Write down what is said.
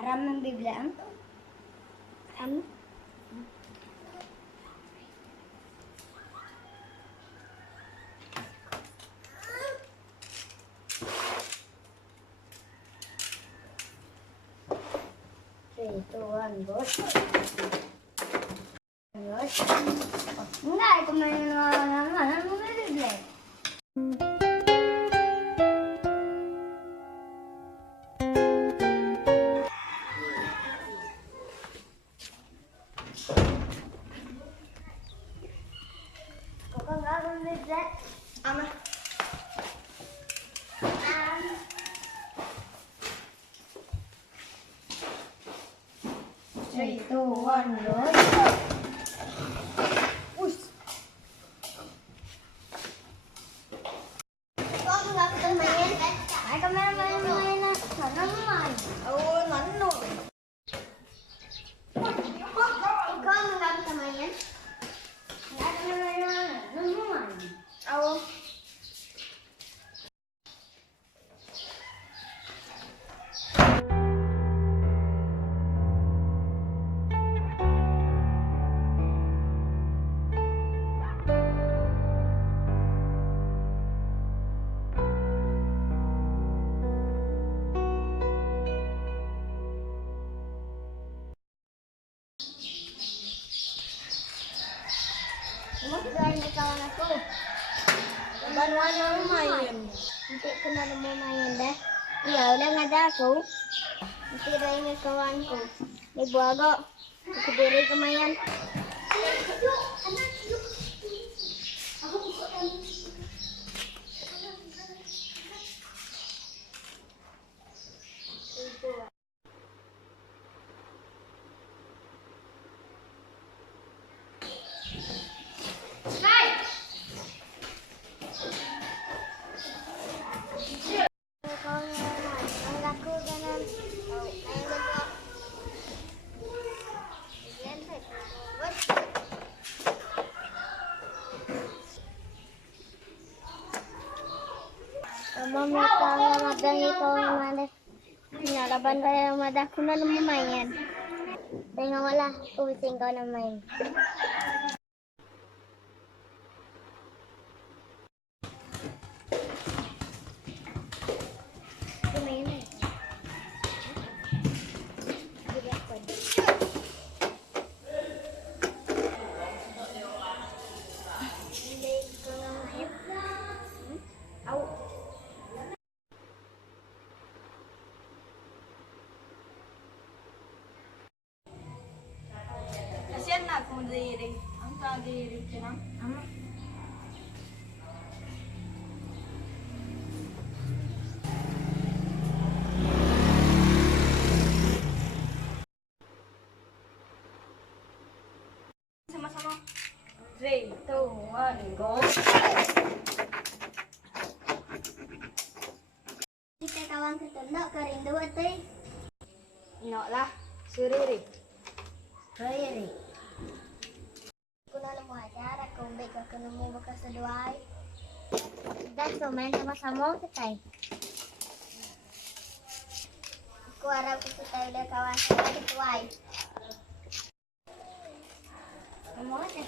Aram ng biglaan. Aram. Itu kan bos. Bos. Enggak, itu main mana biglaan. Ama. Itu one load. Push. Con gặp tụi mày. Ai con mày nè, nó mày. Ôi mảnh luôn. Con gặp tụi mày nhé. Ai con mày nè, nó mày. Ôi. Magkain na kawan ako. Laban wala lumayan. Hindi ko na lumayan deh. Iyaw lang nga ako. Hindi rin nga kawan ko. May buwago. Ako diri kumayan. Mami kalau madan itu mana? Laban kaya madan ko na lumayan. Kaya wala, uwisin ko na main. Kasihan na kung diri. Ang sa diri kinang. Ama. Sama-sama. 3, 2, 1, go. Kita kawan ketendok kering dua teh. Ino lah. Suriri. Riri. Kuna mo acara kung beka ka nemu baka sa duay. Das so main sama-sama kita. Aku harap kita udah kawan sama di duay. Kamu ada